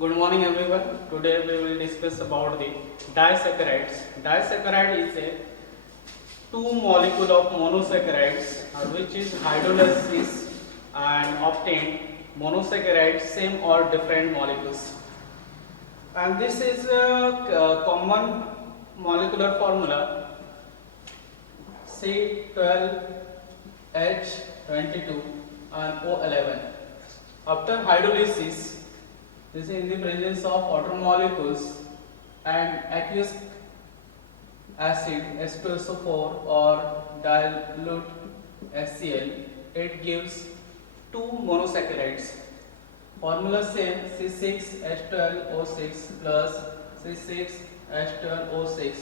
Good morning everyone. Today we will discuss about the disaccharides. Disaccharide is a two molecule of monosaccharides which is hydrolysis and obtained monosaccharides same or different molecules. And this is a common molecular formula C12H22 and O11. After hydrolysis, this is in the presence of water molecules and aqueous acid H2SO4 or dilute HCl, it gives two monosaccharides. Formula same C6H12O6 plus C6H12O6.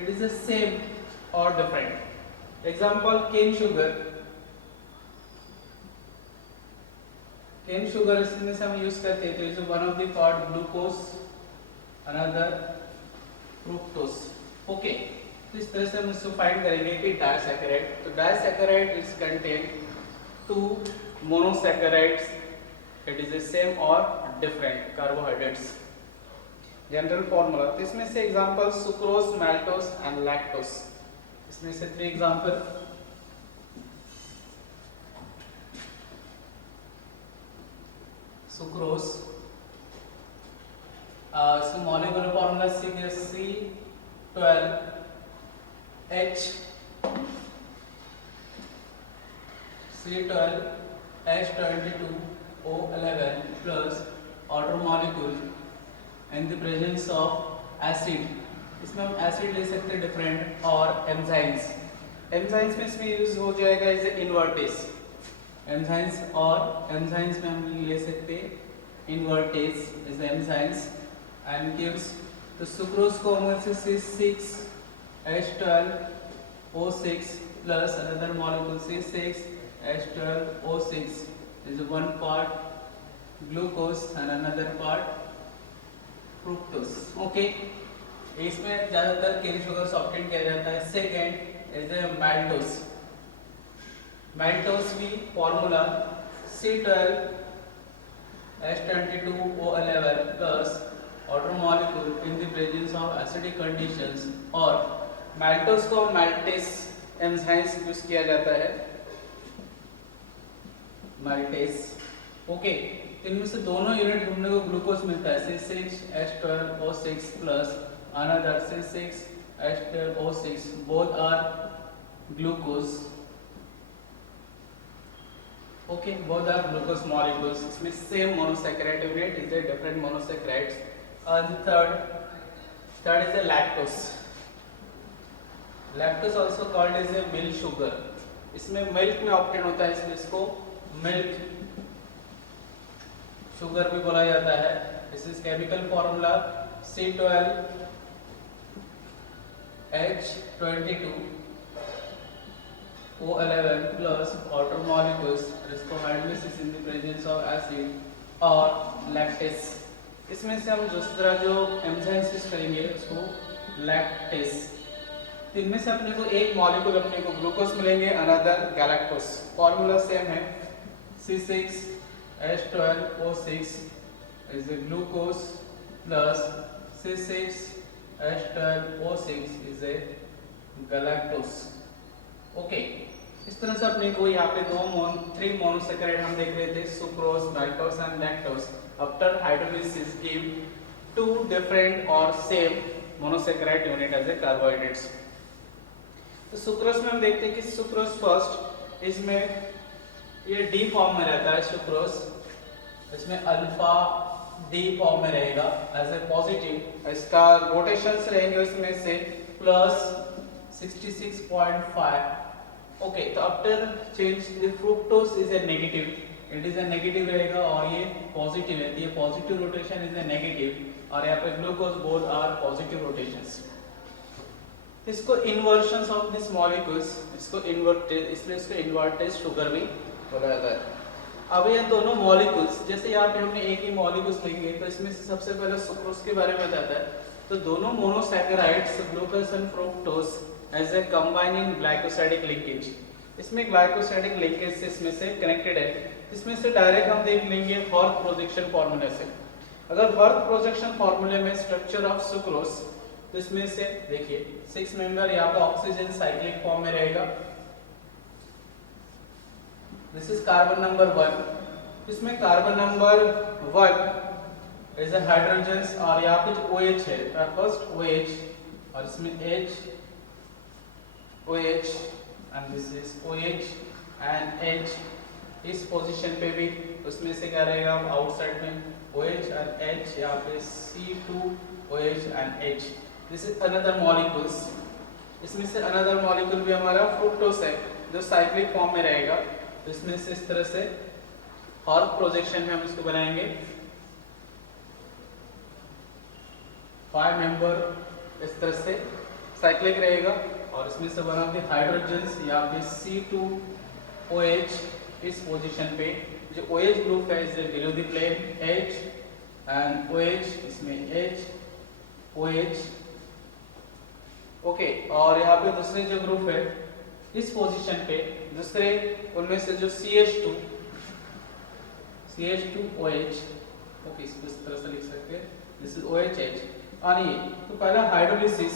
It is the same or different. Example, cane sugar. Cane sugar इसमें से हम use करते हैं तो is one of the part glucose another fructose. Okay, तो इस तरह से हम इसको फाइंड करेंगे कि डाइसैकेराइड. तो disaccharide is contain two monosaccharides. It is the same और डिफरेंट कार्बोहाइड्रेट्स. जनरल फॉर्मूला, तो इसमें से example sucrose, maltose and lactose. इसमें से 3 एग्जांपल. सुक्रोज, इसका molecular formula C12H22O11 plus outer molecule in the presence of acid. इसमें हम acid ले सकते हैं डिफरेंट और एंजाइम्स. एंजाइम्स में इसमें यूज हो जाएगा इज इन्वर्टेज. एंजाइम्स और एंजाइम्स में हम ले सकते हैं invertase is enzymes and gives. तो सुक्रोज को हम से C6H12O6 plus another molecule C6H12O6 is one part glucose and another part fructose. Okay, इसमें ज्यादातर केन शुगर से ऑब्टेन किया जाता है. Second is maltose. Maltose भी formula C12H22O11 plus outer molecule in the presence of acidic conditions. और maltose को maltase enzymes use किया जाता है. maltase. ओके, इनमें से दोनों यूनिट हमने को ग्लूकोज मिलता है C6H12O6 plus another C6H12O6. both are glucose. Okay, both are glucose molecules. इसमें same monosaccharide unit is a different monosaccharides. And third is the lactose. Lactose also called as a milk sugar. इसमें milk में obtain होता है, इसलिए इसको milk sugar भी बोला जाता है. This is chemical formula C12H22O11 plus outer molecules इसको hydrolysis in the presence of acid और lactase. इसमें से हम दूसरा जो एंजाइम्स यूज करेंगे उसको लैक्टेस. इनमें से अपने को एक मॉलिक्यूल अपने को ग्लूकोज मिलेंगे, अनदर गैलेक्टोज. फॉर्मूला सेम है C6H12O6 is a glucose plus C6H12O6 is a galactose. Okay, इस तरह से अपने को यहाँ पे 3 मोनोसैकेराइड हम देख रहे थे, sucrose, maltose and lactose. After hydrolysis give 2 different और same monosaccharide unit as a carbohydrates. तो सुक्रोज में हम देखते हैं कि सुक्रोज फर्स्ट, इसमें ये डी फॉर्म में रहता है सुक्रोज. इसमें अल्फा डी फॉर्म में रहेगा एज ए पॉजिटिव. इसका रोटेशंस रहेंगे इसमें से प्लस 66.5. ओके, तो after change the fructose is a negative. It is a negative रहेगा और ये पॉजिटिव है. ये positive rotation is a negative और यहाँ पे glucose both are positive rotations. इसको इन्वर्शंस ऑफ दिस मॉलिक्यूल्स, इसको इन्वर्टेज, इसलिए इसको इन्वर्टेज शुगर भी बोला जाता है. अब ये दोनों मॉलिक्यूल्स, जैसे यहाँ पे हमने एक ही मॉलिक्यूल्स लेंगे तो इसमें से सबसे पहले सुक्रोज के बारे में बताता है. तो दोनों monosaccharides glucose and fructose as a combining glycosidic linkage. इसमें ग्लाइकोसाइडिक लिंकेज से इसमें से कनेक्टेड है. इसमें से डायरेक्ट हम देख लेंगे हॉर्क प्रोजेक्शन फॉर्मूला से. अगर हर्थ प्रोजेक्शन फॉर्मूले में स्ट्रक्चर ऑफ सुक्रोज, तो इसमें से देखिए 6 मेंबर यहाँ पे ऑक्सीजन साइक्लिक फॉर्म में रहेगा। This is carbon number 1। इसमें कार्बन नंबर 1 इज हाइड्रोजन और यहाँ पे जो OH है, फर्स्ट OH और इसमें H, OH and this is OH and H। इस पोजीशन पे भी उसमें से क्या रहेगा, आउटसाइड में OH एंड H, यहाँ पे C2OH and H। This is another molecules. इसमें से अनदर मॉलिक्यूल भी हमारा फ्रुक्टोज है जो साइक्लिक फॉर्म में रहेगा। तो इसमें से इस तरह से हॉर्थ प्रोजेक्शन में हम इसको बनाएंगे 5 मेंबर इस तरह से साइक्लिक रहेगा और इसमें से वन ऑफ द हाइड्रोजन्स यहाँ पे C2OH इस पोजीशन पे जो OH ग्रुप है is below the plane H and OH, इसमें H OH। ओके, और यहाँ पे दूसरे जो ग्रुप है इस पोजीशन पे दूसरे उनमें से जो CH2OH, ओके इसको इस तरह से लिख सकते हैं, दिस इज OHH। और ये तो पहला हाइड्रोलिसिस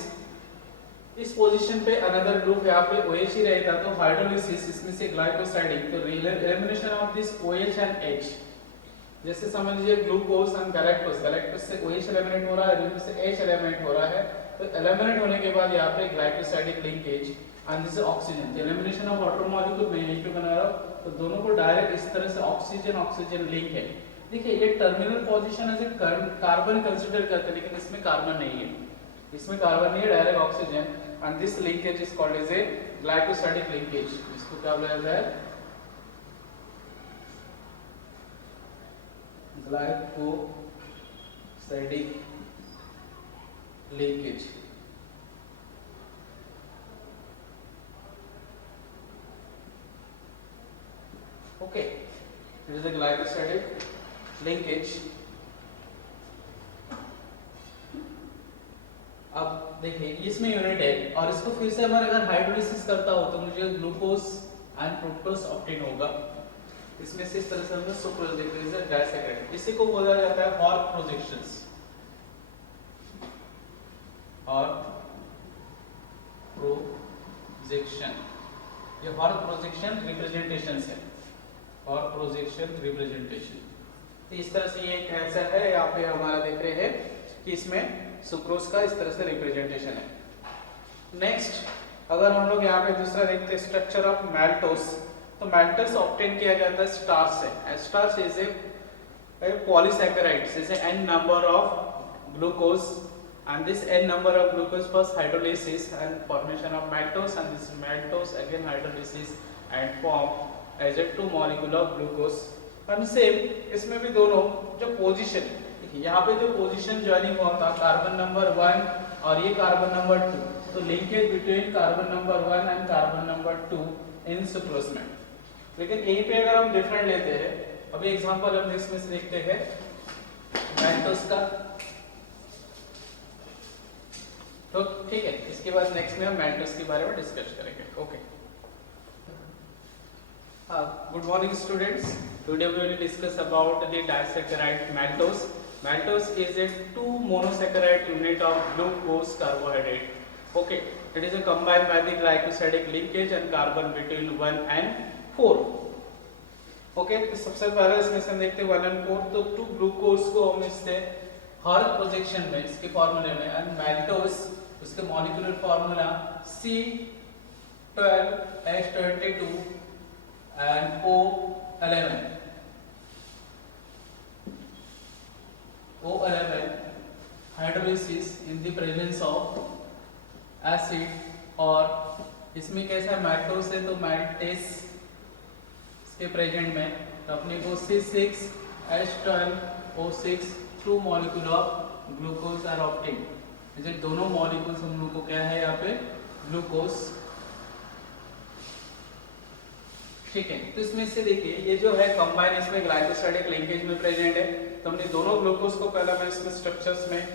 इस पोजीशन पे अनदर ग्रुप यहाँ पे OH ही रहेगा, तो हाइड्रोलिसिस इसमें से ग्लाइकोसाइडिंग, तो elimination of this OH and H। जैसे समझ लीजिए ग्लूकोज एंड गैलेक्टोज, गैलेक्टोज से OH एलिमिनेट हो रहा है, इसमें से H एलिमिनेट हो रहा है, तो एलिमिनेट होने के बाद यहाँ पे glycosidic linkage and this is oxygen. Elimination of water molecule मैं यहीं पे बना रहा हूँ, तो दोनों को डायरेक्ट इस तरह से ऑक्सीजन ऑक्सीजन लिंक है। देखिए ये terminal position as a carbon consider करते हैं, लेकिन इसमें कार्बन नहीं है, इसमें कार्बन नहीं है, direct oxygen and this linkage is called as a glycosidic linkage. इसको क्या बोला जाता है, glycosidic linkage. Okay, it is a glycosidic linkage. अब देखिए इसमें यूनिट है और इसको फिर से हमारे अगर हाइड्रोलिसिस करता हो तो मुझे ग्लूकोज एंड फ्रुक्टोज ऑब्टेन होगा। इसमें से इस तरह से हम सुक्रोज देखते हैं डाइसैकेराइड, इसी को बोला जाता है हॉर्थ प्रोजेक्शंस और प्रोजेक्शन। ये हॉर्थ प्रोजेक्शन रिप्रेजेंटेशंस है और प्रोजेक्शन रिप्रेजेंटेशन। तो इस तरह से ये कैसा है, यहाँ पे हमारा देख रहे हैं कि इसमें सुक्रोज का इस तरह से रिप्रेजेंटेशन है। नेक्स्ट अगर हम लोग यहाँ पे दूसरा देखते हैं स्ट्रक्चर ऑफ मैल्टोस, तो मैल्टोस ऑब्टेन किया जाता है स्टार्च से। Starch is a polysaccharide, is an number of glucose and this n number of glucose first hydrolysis and formation of maltose, and this maltose again hydrolysis and form as a 2 molecule of glucose। and same इसमें भी दोनों जो position, यहाँ पे जो position joining हुआ था carbon number 1 और ये कार्बन नंबर 2, तो linkage between carbon number 1 and carbon number 2 in sucrose में। लेकिन यहीं पे अगर हम डिफरेंट लेते हैं, अभी एग्जांपल हम इसमें से देखते हैं मैल्टोस का, तो ठीक है, इसके बाद नेक्स्ट में हम मैल्टोस के बारे में डिस्कस करेंगे। Okay, good morning students, today we will discuss about the disaccharide maltose. Maltose is a 2 monosaccharide unit of glucose carbohydrate. Okay, it is a combined by the glycosidic linkage and carbon between 1 and 4. Okay, तो सबसे पहले इसमें से देखते हैं 1 and 4, तो 2 glucose को हम इससे हॉर्थ प्रोजेक्शन में इसके फॉर्मूले में एंड मैल्टोस उसके molecular formula C12H22 and O11 hydrolysis in the presence of acid. और इसमें कैसा मैल्टोस है तो मैल्टेस इसके प्रेजेंट में, तो अपने को C6H12O6 2 molecule of glucose are obtain. जैसे दोनों मॉलिक्यूल्स हम लोग को क्या है यहाँ पे ग्लूकोज, ठीक है। तो इसमें से देखिए ये जो है कंबाइन इसमें ग्लाइकोसाइडिक लिंकेज में प्रेजेंट है, तो हमने दोनों ग्लूकोज को पहला मैं इसमें स्ट्रक्चर्स में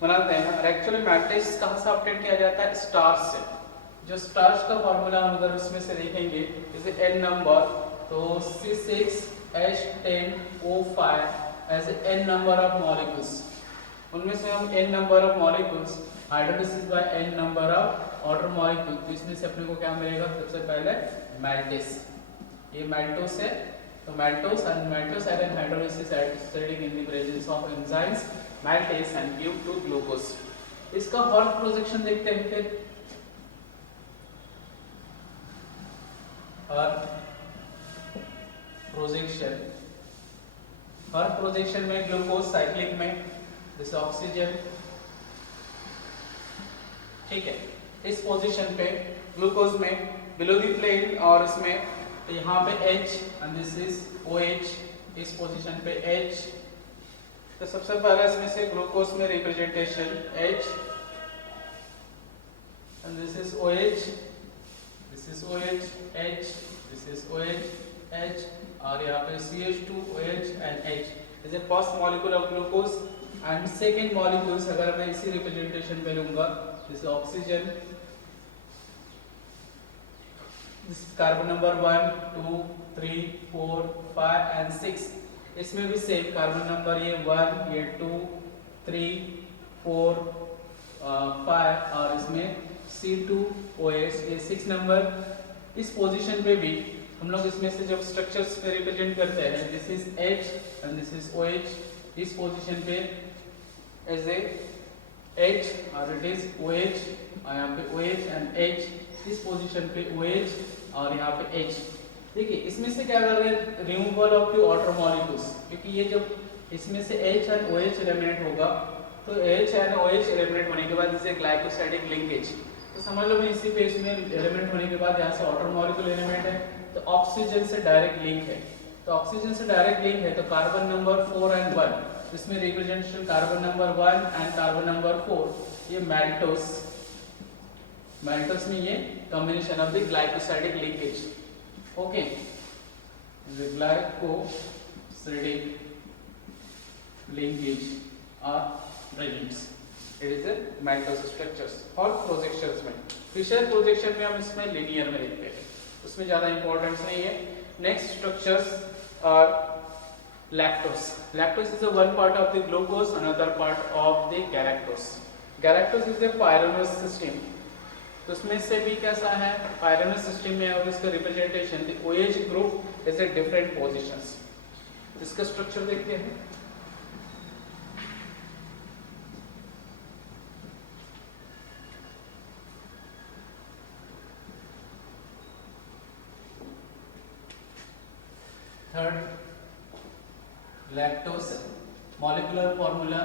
बनाते हैं। और एक्चुअली मैट्रिक्स कहाँ से ऑब्टेन किया जाता है, स्टार्च से। जो स्टार्च का फॉर्मूला हम अगर इसमें से देखेंगे जैसे n नंबर, तो C6H10O5 as n number of molecules, उनमें से हम n number of molecules hydrolysis by n number of water molecule, तो इसमें से अपने को क्या मिलेगा, सबसे पहले मैल्टेस, ये मैल्टोस है, तो maltose and hydrolysis studying in the presence of enzymes maltase and give two glucose. इसका हॉट प्रोजेक्शन देखते हैं फिर, और प्रोजेक्शन, हर प्रोजेक्शन में ग्लूकोज साइक्लिक में जैसे ऑक्सीजन, ठीक है, इस पोजीशन पे ग्लूकोज में बिलो द प्लेन, और इसमें तो यहाँ पे H and this is OH, इस पोजीशन पे H, तो सबसे पहले इसमें से ग्लूकोज में representation H and this is OH, this is OH, H, this is OH, H, और यहाँ पे CH2 OH and H is the first molecule of glucose. And second molecules अगर मैं इसी रिप्रेजेंटेशन पे लूंगा, जैसे ऑक्सीजन, कार्बन नंबर 1 2 3 4 5 एंड 6, इसमें भी सेम कार्बन नंबर ये 1 ये 2 3 4 5, और इसमें C2OH ये 6 नंबर। इस पोजीशन पे भी हम लोग इसमें से जब स्ट्रक्चर्स पे रिप्रेजेंट करते हैं, this is H and this is OH, इस पोजीशन पे एज ए H और इट इज OH, और यहाँ पे OH एंड H, इस पोजीशन पे OH और यहाँ पे H। देखिए इसमें से क्या कर रहे हैं, removal of the water molecules, क्योंकि ये जब इसमें से H एंड OH एलिमिनेट होगा, तो H एंड OH एलिमिनेट होने के बाद इसे ग्लाइकोसाइडिक लिंकेज, तो समझ लो मैं इसी पेज में एलिमेंट होने के बाद यहाँ से वाटर मॉलिक्यूल एलिमेंट है, तो ऑक्सीजन से डायरेक्ट लिंक है, तो ऑक्सीजन से डायरेक्ट लिंक है, तो कार्बन नंबर 4 एंड 1, इसमें representation carbon number 1 and carbon number 4, ये मैल्टोस, मैल्टोस में ये combination of the glycosidic linkage, okay, the glycosidic linkage are present, it is the maltose structures। और प्रोजेक्शंस में, फिशर प्रोजेक्शन में हम इसमें लिनियर में देखते हैं, उसमें ज्यादा इंपॉर्टेंस नहीं है। Next structures are lactose, lactose is a one part of the glucose, another part of the galactose, galactose is the pyranose system, तो उसमें से भी कैसा है, pyranose system में, और इसका representation the OH group is at different positions, इसका स्ट्रक्चर देखते हैं। Third lactose, molecular formula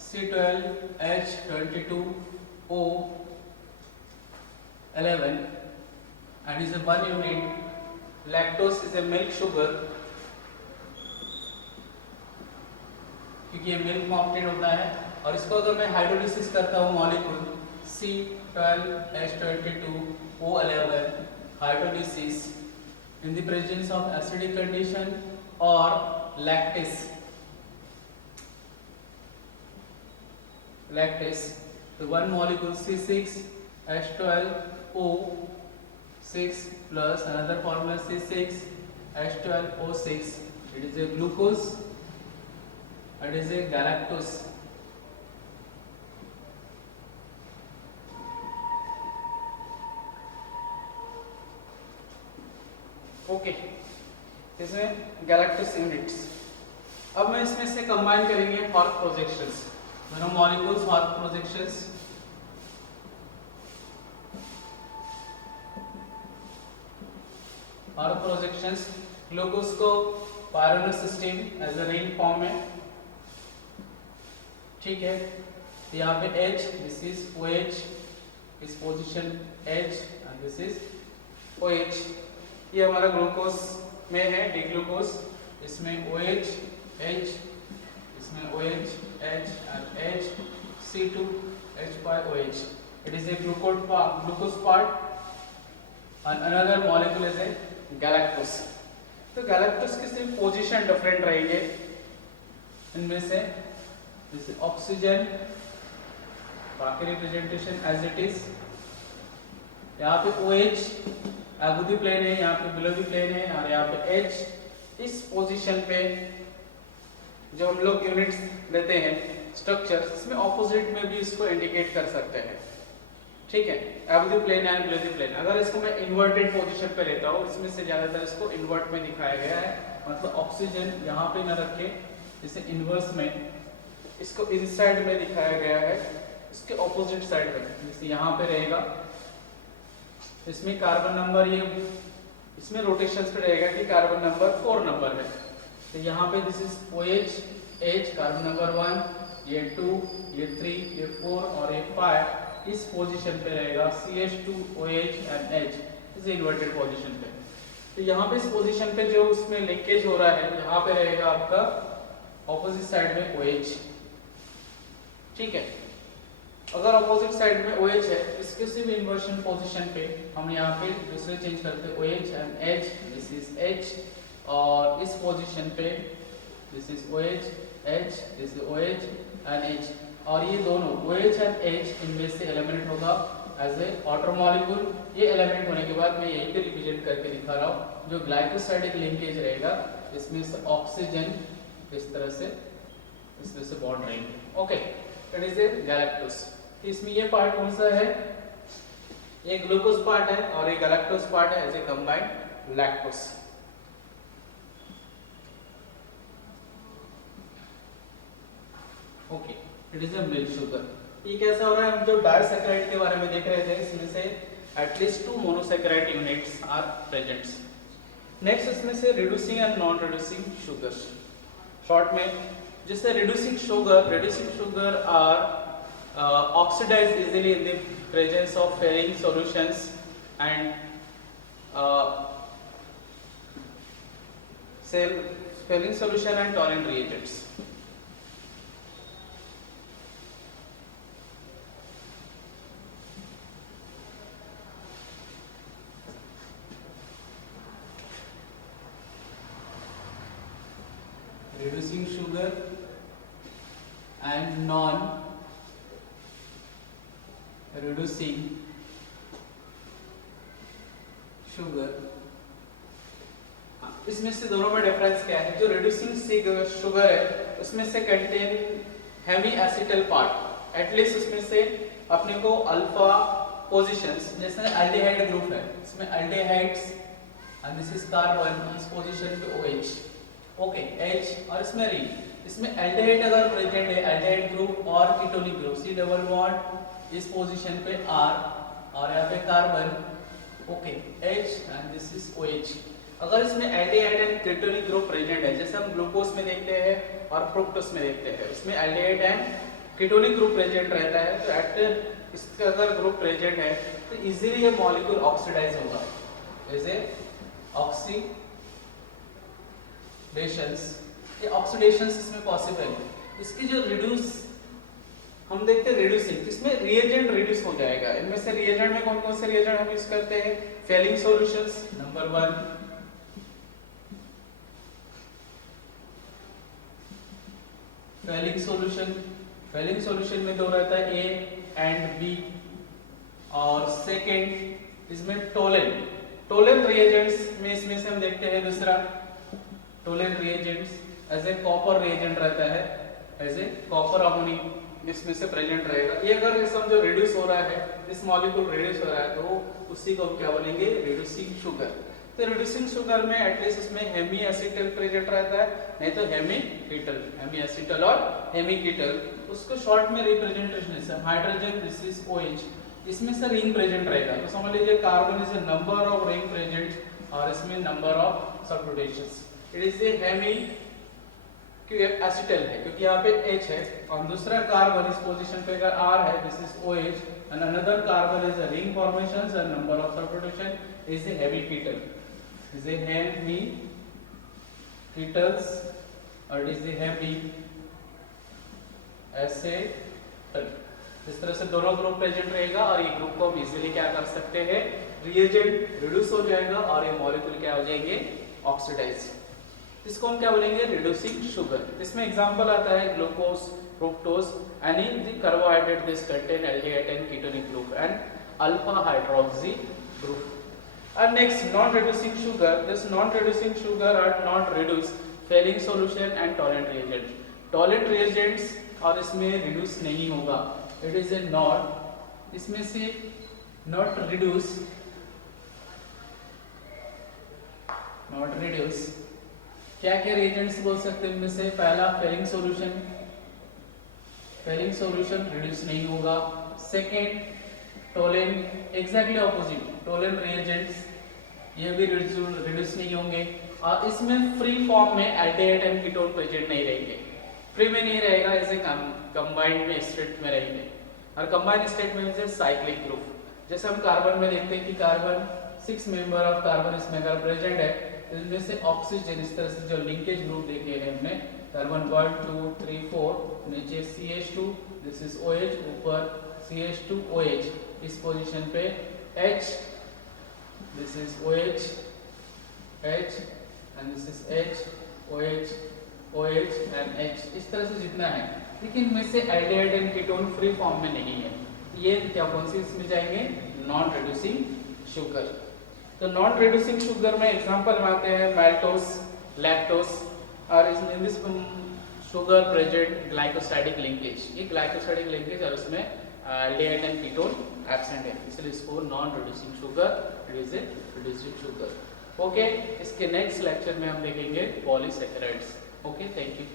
C12H22O11 and is a one unit। lactose is a milk sugar, क्योंकि ये मिल्क में ऑब्टेन होता है, और इसको अगर मैं हाइड्रोलिसिस करता हूँ molecule C12H22O11 hydrolysis in the presence of acidic condition or lactase, the one molecule C6H12O6 plus another formula C6H12O6, it is a glucose, it is a galactose, okay, इसमें गैलेक्टोस यूनिट्स। अब मैं इसमें से combine करेंगे Haworth projections, दोनों molecules Haworth projections, Haworth projections, glucose को pyranose system as a ring form में, ठीक है, यहाँ पे H, दिस इज OH, इस position H and this is OH, ये हमारा ग्लूकोज में है डी ग्लूकोज, इसमें OH H, इसमें OH H and H C2H5OH, it is a glucose part and another molecule is a galactose। तो galactose की सिर्फ पोजीशन डिफरेंट रहेंगे इनमें से, जैसे ऑक्सीजन बाकी रिप्रेजेंटेशन एज इट इज, यहाँ पे OH अबव द प्लेन है, यहाँ पे बिलो द प्लेन है, और यहाँ पे H, इस पोजीशन पे जो हम लोग यूनिट्स लेते हैं स्ट्रक्चर, इसमें ऑपोजिट में भी इसको इंडिकेट कर सकते हैं। ठीक है, अब the plane and below the plane. अगर इसको मैं इन्वर्टेड पोजीशन पे लेता हूँ, इसमें से ज्यादातर इसको इन्वर्ट में दिखाया गया है, मतलब ऑक्सीजन यहाँ पे न रखे, इसे इन्वर्स में, इसको इस साइड में दिखाया गया है, इसके ऑपोजिट साइड में, जैसे यहाँ पे रहेगा, इसमें कार्बन नंबर ये इसमें रोटेशंस पे रहेगा कि कार्बन नंबर 4 नंबर है, तो यहाँ पे this is OH, H carbon number 1, ये 2, ये 3, ये 4 और ये 5 इस पोजीशन पे रहेगा, CH2, OH एंड H इस इन्वर्टेड पोजीशन पे। तो यहाँ पे इस पोजीशन पे जो उसमें लिंकेज हो रहा है, यहाँ पे रहेगा आपका ऑपोजिट साइड में OH। ठीक है, अगर ऑपोजिट साइड में OH है, इसके से भी इन्वर्शन पोजीशन पे हम यहाँ पे दूसरे चेंज करते हैं OH and H, this is H, और इस पोजीशन पे this is OH, H, this is OH and H, और ये दोनों OH एंड H इनमें से एलिमेंट होगा एज ए वाटर मॉलिक्यूल। ये एलिमेंट होने के बाद मैं यही पे रिप्रेजेंट करके दिखा रहा हूँ, जो ग्लाइकोसाइडिक लिंकेज रहेगा, इसमें से ऑक्सीजन इस तरह से बॉन्ड रहेंगे। Okay, it is A galactose. इसमें ये पार्ट कौन सा है, ये ग्लूकोज पार्ट है और ये गैलेक्टोस पार्ट है as a combined lactose. Okay, it is a milk sugar. ये कैसा हो रहा है, हम जो डाइसैकेराइड के बारे में देख रहे थे, इसमें से at least 2 monosaccharide units are presents. Next इसमें से reducing and non reducing sugars. Short में, जैसे reducing sugar are oxidized easily in the presence of failing solutions and failing solution and tolerant reagents. Reducing sugar and non reducing sugar, इसमें से दोनों में difference क्या है? जो रिड्यूसिंग शुगर है उसमें से contain hemiacetal part, at least उसमें से अपने को अल्फा पोजीशंस, जैसे एल्डिहाइड ग्रुप है, इसमें aldehydes and this is carbon, इस पोजीशन पे OH, ओके, H, और इसमें रिंग, इसमें एल्डिहाइड अगर प्रेजेंट है, एल्डिहाइड ग्रुप और ketonic group, C double bond इस पोजीशन पे R और यहाँ पे carbon, okay, H and this is OH। अगर इसमें aldehyde and ketonic group present है, जैसे हम ग्लूकोज में देखते हैं और फ्रुक्टोज में देखते हैं, इसमें aldehyde and ketonic group present रहता है, तो एट इसका अगर ग्रुप प्रेजेंट है तो इजीली ये मॉलिक्यूल ऑक्सीडाइज होगा, जैसे ऑक्सीडेशंस, ये ऑक्सीडेशंस इसमें पॉसिबल है। इसकी जो रिड्यूस हम देखते हैं रिड्यूसिंग, इसमें रिएजेंट रिड्यूस हो जाएगा। इनमें से रिएजेंट में कौन कौन से रिएजेंट हम यूज करते हैं? Fehling solutions number 1, Fehling solution में दो रहता है A एंड B, और सेकंड इसमें टोलेंट रिएजेंट्स में इसमें से हम देखते हैं दूसरा Tollens reagents as a copper reagent रहता है, एज ए कॉपर अमोनियम इसमें से प्रेजेंट रहेगा। ये अगर समझो रिड्यूस हो रहा है, इस मॉलिक्यूल रिड्यूस हो रहा है, तो उसी को हम क्या बोलेंगे? Reducing sugar. तो रिड्यूसिंग शुगर में एटलीस्ट इसमें हेमी एसिटल प्रेजेंट रहता है, नहीं तो हेमी एसिटल और हेमी कीटल, उसको शॉर्ट में रिप्रेजेंटेशन है हाइड्रोजन, दिस इज OH, इसमें से रिंग प्रेजेंट रहेगा। तो समझ लीजिए carbon is a number of ring present और इसमें number of substitutions. It is a hemiacetal है क्योंकि यहाँ पे H है, और दूसरा कार्बन इस पोजीशन पे अगर R है, this is OH, and another carbon is a ring formations and number of substitution is a heavy ketal, is a heavy ketals or it is a heavy acetal। इस तरह से दोनों group present रहेगा और ये group को हम easily क्या कर सकते हैं? रिएजेंट रिड्यूस हो जाएगा और ये मॉलिक्यूल क्या हो जाएंगे? ऑक्सीडाइज। इसको हम क्या बोलेंगे? Reducing sugar. इसमें एग्जांपल आता है glucose, fructose, any the carbohydrate this contain aldehyde and ketonic group and alpha hydroxy group. And next, non-reducing sugar. This non-reducing sugar are not reduced, failing solution and tolerant reagent. Toilet reagents और इसमें reduce नहीं होगा, it is A not, इसमें से not reduce, not reduce, क्या क्या reagents बोल सकते हैं इनमें से? पहला Fehling solution, Fehling solution reduce नहीं होगा। Second Tollens, exactly opposite, Tollens reagents ये भी रिड्यूस नहीं होंगे। और इसमें फ्री फॉर्म में एल्डिहाइड एंड कीटोन प्रेजेंट नहीं रहेंगे, फ्री में नहीं रहेगा, ऐसे कंबाइंड में स्टेट में रहेंगे। और कंबाइंड स्टेट में जैसे साइक्लिक ग्रुप, जैसे हम कार्बन में देखते हैं कि कार्बन 6 मेंबर ऑफ कार्बन इसमें अगर प्रेजेंट है, इनमें से ऑक्सीजन, इस तरह से जो लिंकेज ग्रुप देखे हैं हमने, कार्बन 1 2 3 4, नीचे CH2, दिस इज OH, ऊपर CH2 OH, इस पोजीशन पे H, this is OH H and this is H OH OH and H, इस तरह से जितना है, लेकिन इनमें से aldehyde and ketone free form में नहीं है। ये क्या कौन सी इसमें जाएंगे? Non reducing sugar. तो नॉन रिड्यूसिंग शुगर में एग्जांपल में आते हैं मैल्टोस, लैक्टोस, और in this sugar present glycosidic linkage, ये ग्लाइकोसाइडिक लिंकेज और उसमें एल्डिहाइड एंड कीटोन एब्सेंट है, इसलिए इसको non reducing sugar, it is a reducing sugar. Okay, इसके नेक्स्ट लेक्चर में हम देखेंगे पॉलीसैकेराइड्स। Okay, thank you.